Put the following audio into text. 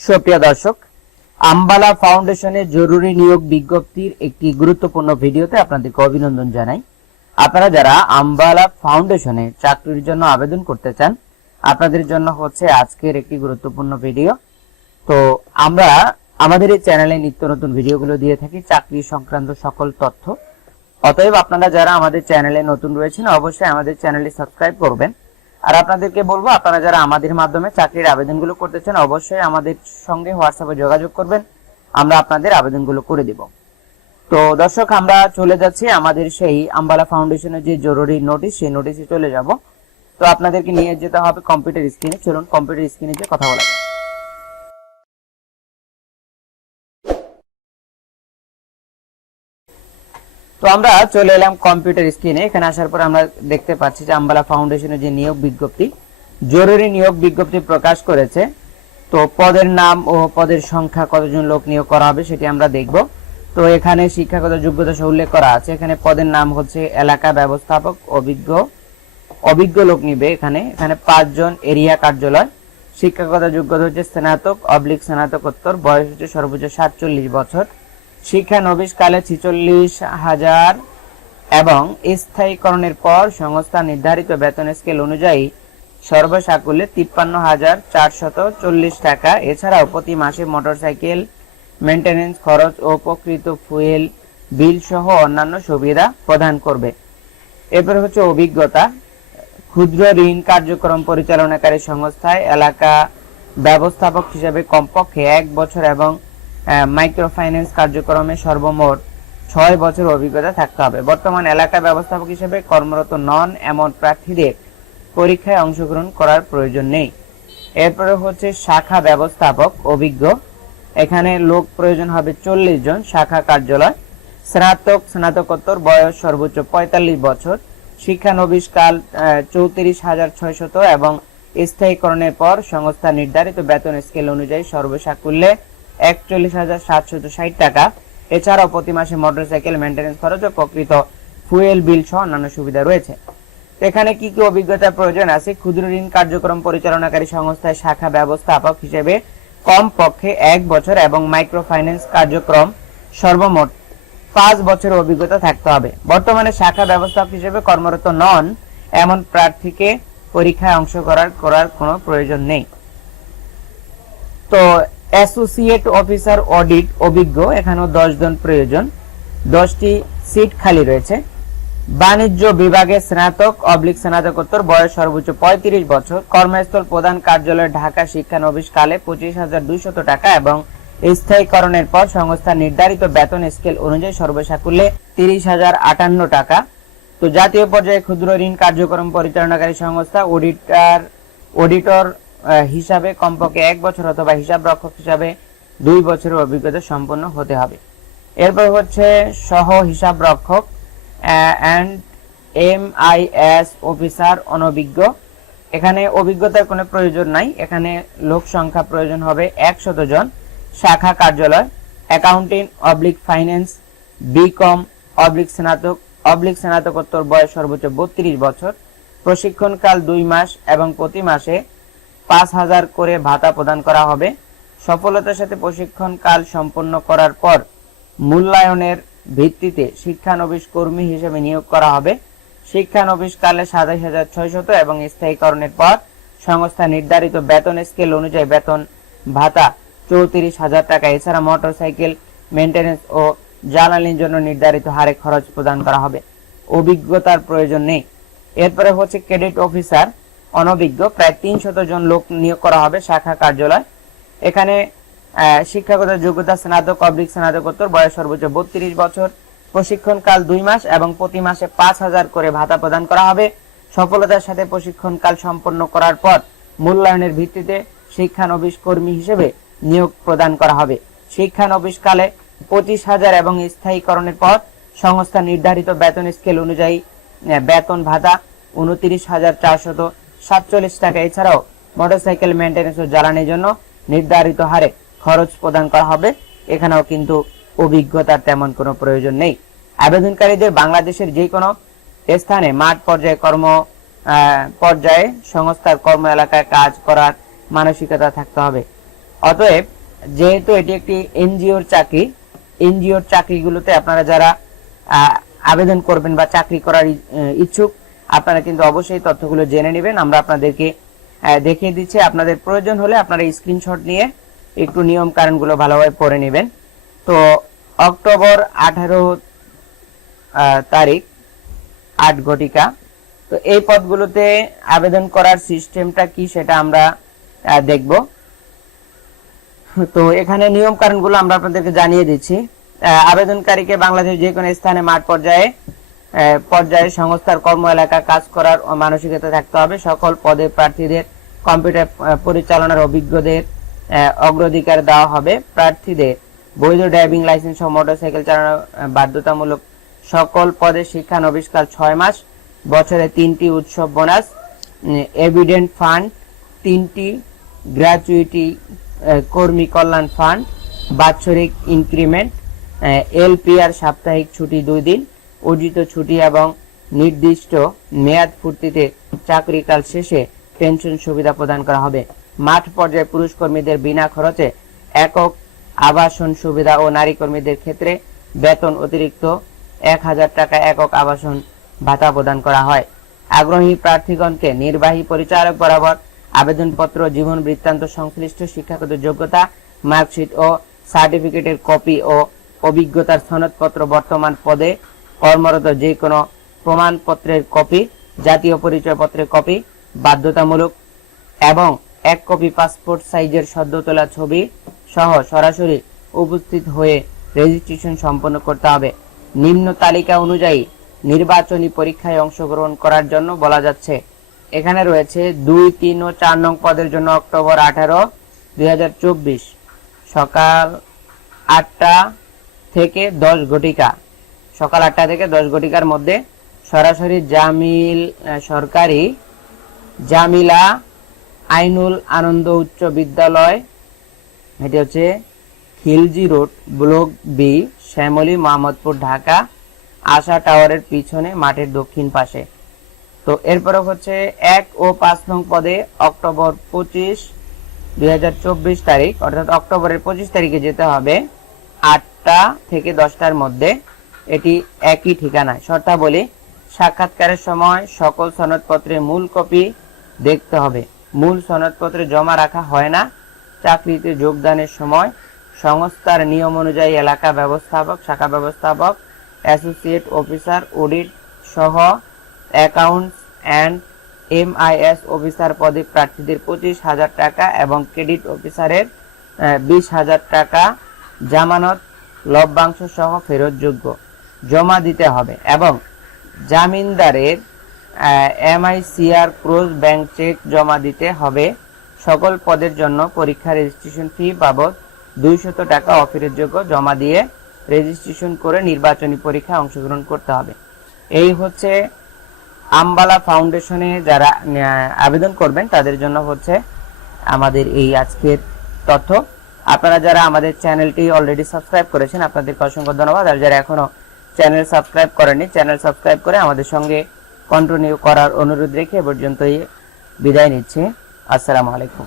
সুপ্রিয় দর্শক, আম্বালা ফাউন্ডেশনের জরুরি নিয়োগ বিজ্ঞপ্তির একটি গুরুত্বপূর্ণ ভিডিওতে আপনাদেরকে অভিনন্দন জানাই। আপনারা যারা আম্বালা ফাউন্ডেশনে চাকরির জন্য আবেদন করতে চান, আপনাদের জন্য হচ্ছে আজকের একটি গুরুত্বপূর্ণ ভিডিও। তো আমরা আমাদের এই চ্যানেলে নিত্য নতুন ভিডিওগুলো দিয়ে থাকি, চাকরি সংক্রান্ত সকল তথ্য। অতএব আপনারা যারা আমাদের চ্যানেলে নতুন রয়েছেন, অবশ্যই আমাদের চ্যানেলটি সাবস্ক্রাইব করবেন। আর আপনাদেরকে বলব, আপনারা যারা আমাদের মাধ্যমে চাকরির আবেদনগুলো করতে চান অবশ্যই আমাদের সঙ্গে হোয়াটসঅ্যাপে যোগাযোগ করবেন। আমরা আপনাদের আবেদনগুলো করে দেব। তো দর্শক, আমরা চলে যাচ্ছি আমাদের সেই আম্বালা ফাউন্ডেশনের যে জরুরি নোটিশ, সেই নোটিশে চলে যাব। তো আপনাদেরকে নিয়ে যেতে হবে কম্পিউটার স্ক্রিনে। চলুন কম্পিউটার স্ক্রিনে যে কথা বলা তো আমরা চলে এলাম কম্পিউটার স্ক্রিনে এখানে আসার পর আমরা দেখতে পাচ্ছি যে আম্বালা ফাউন্ডেশনের যে নিয়োগ বিজ্ঞপ্তি, জরুরি নিয়োগ বিজ্ঞপ্তি প্রকাশ করেছে। তো পদের নাম ও পদের সংখ্যা কতজন লোক নিয়োগ করা হবে সেটি আমরা দেখব। তো এখানে শিক্ষাগত যোগ্যতা উল্লেখ করা আছে। এখানে পদের নাম হচ্ছে এলাকা ব্যবস্থাপক, অভিজ্ঞ অভিজ্ঞ লোক নিবে এখানে। এখানে পাঁচজন এরিয়া কার্যালয়। শিক্ষাগত যোগ্যতা হচ্ছে স্নাতক, অবলিক স্নাতকোত্তর। বয়স হচ্ছে সর্বোচ্চ সাতচল্লিশ বছর। শিক্ষা নবিশকালে ছিচল্লিশ হাজার এবং স্থায়ীকরণের পর সংস্থা নির্ধারিত বেতন স্কেল অনুযায়ী সর্বসাকুল্যে তিপ্পান্ন হাজার চারশত চল্লিশ টাকা। এছাড়াও প্রতি মাসে মোটরসাইকেল মেনটেনেন্স খরচ ও প্রকৃত ফুয়েল বিল সহ অন্যান্য সুবিধা প্রদান করবে। এরপর হচ্ছে অভিজ্ঞতা। ক্ষুদ্র ঋণ কার্যক্রম পরিচালনাকারী সংস্থায় এলাকা ব্যবস্থাপক হিসেবে কমপক্ষে এক বছর এবং মাইক্রো ফাইন্যান্স কার্যক্রমে সর্বমোট ছয় বছর অভিজ্ঞতা থাকতে হবে। বর্তমান এলাকা ব্যবস্থাপক হিসেবে কর্মরত নন এমন প্রার্থীদের পরীক্ষায় অংশগ্রহণ করার প্রয়োজন নেই। এরপরে হচ্ছে শাখা ব্যবস্থাপক অভিজ্ঞ। এখানে লোক প্রয়োজন হবে চল্লিশ জন শাখা কার্যালয়। স্নাতক, স্নাতকোত্তর বয়স সর্বোচ্চ পঁয়তাল্লিশ বছর। শিক্ষানবিশকাল চৌত্রিশ হাজার ছয়শত এবং স্থায়ীকরণের পর সংস্থা নির্ধারিত বেতন স্কেল অনুযায়ী সর্বসাকুল্যে একচল্লিশ হাজার সাতশত ষাট টাকা। এছাড়াও প্রতি মাসে মোটরসাইকেল মেনটেন্স খরচ ও প্রকৃত ফুয়েল বিল সহ অন্যান্য সুবিধা রয়েছে। এখানে কি কি অভিজ্ঞতার প্রয়োজন আছে? ক্ষুদ্র ঋণ কার্যক্রম পরিচালনাকারী সংস্থায় শাখা ব্যবস্থাপক হিসেবে কম পক্ষে এক বছর এবং মাইক্রো ফাইন্যান্স কার্যক্রম সর্বমোট পাঁচ বছরের অভিজ্ঞতা থাকতে হবে। বর্তমানে শাখা ব্যবস্থাপক হিসেবে কর্মরত নন, এমন প্রার্থীকে পরীক্ষায় অংশ করার করার কোনো প্রয়োজন নেই। তো অ্যাসোসিয়েট অফিসার অডিট অভিজ্ঞ, এখানেও জন প্রয়োজন। দশটি সিট খালি রয়েছে। বাণিজ্য বিভাগে স্নাতক, অবলিক স্নাতকোত্তর, বয়স সর্বোচ্চ পঁয়ত্রিশ বছর। কর্মস্থল প্রধান কার্যালয় ঢাকা শিক্ষানবিশ কালে পঁচিশ হাজার দুইশত টাকা এবং স্থায়ীকরণের পর সংস্থা নির্ধারিত বেতন স্কেল অনুযায়ী সর্বসাকুল্যে তিরিশ হাজার আটান্ন টাকা। তো জাতীয় পর্যায়ে ক্ষুদ্র ঋণ কার্যক্রম পরিচালনাকারী সংস্থা, অডিটার, অডিটর হিসাবে কমপক্ষে এক বছর অথবা হিসাব রক্ষক হিসাবে দুই বছরের অভিজ্ঞতা সম্পন্ন হতে হবে। এরপর হচ্ছে সহ হিসাব রক্ষক and M I S officer অনভিজ্ঞ। এখানে অভিজ্ঞতার কোনো প্রয়োজন নাই। এখানে লোক সংখ্যা প্রয়োজন হবে একশত জন। শাখা কার্যালয় accounting oblique finance BCom oblique স্নাতক অবলিক স্নাতকোত্তর বয়স সর্বোচ্চ বত্রিশ বছর। প্রশিক্ষণকাল দুই মাস এবং প্রতি মাসে পাঁচ হাজার করে ভাতা প্রদান করা হবে। সফলতার সাথে প্রশিক্ষণ কাল সম্পন্ন করার পর মূল্যায়নের ভিত্তিতে শিক্ষানবিশ কর্মী হিসেবে নিয়োগ করা হবে। শিক্ষানবিশ কালে সাতাশ হাজার ছয়শত এবং স্থায়ীকরণের পর সংস্থা নির্ধারিত বেতন স্কেল অনুযায়ী বেতন, ভাতা চৌত্রিশ হাজার টাকা। এছাড়া মোটরসাইকেল মেনটেন্যান্স ও জ্বালানির জন্য নির্ধারিত হারে খরচ প্রদান করা হবে। অভিজ্ঞতার প্রয়োজন নেই। এরপরে হচ্ছে ক্রেডিট অফিসার। অনভিজ্ঞ। প্রায় তিনশত জন লোক নিয়োগ করা হবে শাখা কার্যালয়। এখানে শিক্ষাগত যোগ্যতা, স্নাতক অবলিক স্নাতকোত্তর, বয়স সর্বোচ্চ বত্রিশ বছর। প্রশিক্ষণ কাল দুই মাস এবং প্রতি মাসে পাঁচ হাজার করে ভাতা প্রদান করা হবে। সফলতার সাথে প্রশিক্ষণ কাল সম্পন্ন করার পর মূল্যায়নের ভিত্তিতে শিক্ষানবিশ কর্মী হিসেবে নিয়োগ প্রদান করা হবে। শিক্ষানবিশ কালে পঁচিশ হাজার এবং স্থায়ীকরণের পর সংস্থা নির্ধারিত বেতন স্কেল অনুযায়ী বেতন ভাতা উনত্রিশ হাজার চারশত সাতচল্লিশ টাকা। এছাড়াও মোটরসাইকেল মেনটেন্যান্স ও জ্বালানির জন্য নির্ধারিত হারে খরচ প্রদান করা হবে। এখানেও কিন্তু অভিজ্ঞতার তেমন কোনো প্রয়োজন নেই। আবেদনকারীদের বাংলাদেশের যে কোনো স্থানে মাঠ পর্যায়ে কর্ম পর্যায়ে সংস্থার কর্ম এলাকায় কাজ করার মানসিকতা থাকতে হবে। অতএব যেহেতু এটি একটি এনজিওর চাকরি, এনজিওর চাকরিগুলোতে আপনারা যারা আবেদন করবেন বা চাকরি করার ইচ্ছুক আপনারা কিন্তু অবশ্যই তথ্যগুলো জেনে নেবেন। আমরা আপনাদেরকে দেখিয়ে দিচ্ছি। আপনাদের প্রয়োজন হলে আপনারা স্ক্রিনশট নিয়ে একটু নিয়ম কারণগুলো ভালোভাবে পড়ে নেবেন। তো অক্টোবর আঠারো তারিখ, আট ঘটিকা। তো এই পদগুলোতে আবেদন করার সিস্টেমটা কি সেটা আমরা দেখব। তো এখানে নিয়ম কারণগুলো আমরা আপনাদেরকে জানিয়ে দিচ্ছি। আবেদনকারীকে বাংলাদেশের যে কোনো স্থানে মাঠ পর্যায়ে পর্যায়ে সংস্থার কর্ম এলাকা কাজ করার মানসিকতা থাকতে হবে। সকল পদে প্রার্থীদের কম্পিউটার পরিচালনার অভিজ্ঞদের অগ্রাধিকার দেওয়া হবে। প্রার্থীদের বৈধ ড্রাইভিং লাইসেন্স ও মোটরসাইকেল চালানো বাধ্যতামূলক সকল পদে শিক্ষানবিষ্কার ছয় মাস, বছরে তিনটি উৎসব বোনাস এভিডেন্ট ফান্ড, তিনটি গ্র্যাচুইটি কর্মী কল্যাণ ফান্ড, বাৎসরিক ইনক্রিমেন্ট এলপিআর সাপ্তাহিক ছুটি দুই দিন অর্জিত ছুটি এবং নির্দিষ্ট মেয়াদ পূর্তিতে চাকরিকাল শেষে পেনশন সুবিধা প্রদান করা হবে। মাঠ পর্যায়ে পুরুষ কর্মীদের বিনা খরচে একক আবাসন সুবিধা ও নারী কর্মীদের ক্ষেত্রে বেতন অতিরিক্ত এক হাজার টাকা একক আবাসন ভাতা প্রদান করা হয়। আগ্রহী প্রার্থীগণকে নির্বাহী পরিচালক বরাবর আবেদনপত্র, জীবন বৃত্তান্ত, সংশ্লিষ্ট শিক্ষাগত যোগ্যতা, মার্কশিট ও সার্টিফিকেটের কপি ও অভিজ্ঞতার সনদপত্র বর্তমান পদে কর্মরত যে কোনো প্রমাণপত্রের কপি, জাতীয় পরিচয়পত্রের কপি, বাধ্যতামূলক এবং এক কপি পাসপোর্ট সাইজের সদ্য তোলা ছবি সহ সরাসরি উপস্থিত হয়ে রেজিস্ট্রেশন সম্পন্ন করতে হবে। নিম্ন তালিকা অনুযায়ী নির্বাচনী পরীক্ষায় অংশগ্রহণ করার জন্য বলা যাচ্ছে, এখানে রয়েছে দুই, তিন ও চার নং পদের জন্য অক্টোবর আঠারো, দুই সকাল আটটা থেকে দশ ঘটিকা। সকাল আটটা থেকে দশ ঘটিকার মধ্যে সরাসরি জামিল সরকারি জামিলা আইনুল আনন্দ উচ্চ বিদ্যালয়, এটি হচ্ছে Khilji road, block B Shyamoli Mohammadpur Dhaka, Asha টাওয়ারের পিছনে, মাঠের দক্ষিণ পাশে। তো এরপরে হচ্ছে এক ও পাঁচ নং পদে অক্টোবর পঁচিশ, দুই তারিখ, অর্থাৎ অক্টোবরের পঁচিশ তারিখে যেতে হবে আটটা থেকে দশটার মধ্যে। এটি একই ঠিকানায় শর্তাবলী, সাক্ষাৎকারের সময় সকল সনদপত্রের মূল কপি দেখতে হবে। মূল সনদপত্রে জমা রাখা হয় না। চাকরিতে যোগদানের সময় সংস্থার নিয়ম অনুযায়ী এলাকা ব্যবস্থাপক, শাখা ব্যবস্থাপক, অ্যাসোসিয়েট অফিসার, অডিট সহ অ্যাকাউন্টস অ্যান্ড এমআইএস অফিসার পদে প্রার্থীদের পঁচিশ হাজার টাকা এবং ক্রেডিট অফিসারের বিশ হাজার টাকা জামানত, লভ্যাংশ সহ ফেরতযোগ্য। জমা দিতে হবে এবং জামিনদারের এমআইসিআর ক্রোজ ব্যাংক চেক জমা দিতে হবে। সকল পদের জন্য পরীক্ষা রেজিস্ট্রেশন ফি বাবদ দুইশত টাকা অফেরতযোগ্য জমা দিয়ে রেজিস্ট্রেশন করে নির্বাচনী পরীক্ষায় অংশগ্রহণ করতে হবে। এই হচ্ছে আম্বালা ফাউন্ডেশনে যারা আবেদন করবেন, তাদের জন্য হচ্ছে আমাদের এই আজকের তথ্য। আপনারা যারা আমাদের চ্যানেলটি অলরেডি সাবস্ক্রাইব করেছেন, আপনাদেরকে অসংখ্য ধন্যবাদ। আর যারা এখনও চ্যানেল সাবস্ক্রাইব করেনি, চ্যানেল সাবস্ক্রাইব করে আমাদের সঙ্গে কন্টিনিউ করার অনুরোধ রেখে এ পর্যন্তই বিদায় নিচ্ছি। আসসালামু আলাইকুম।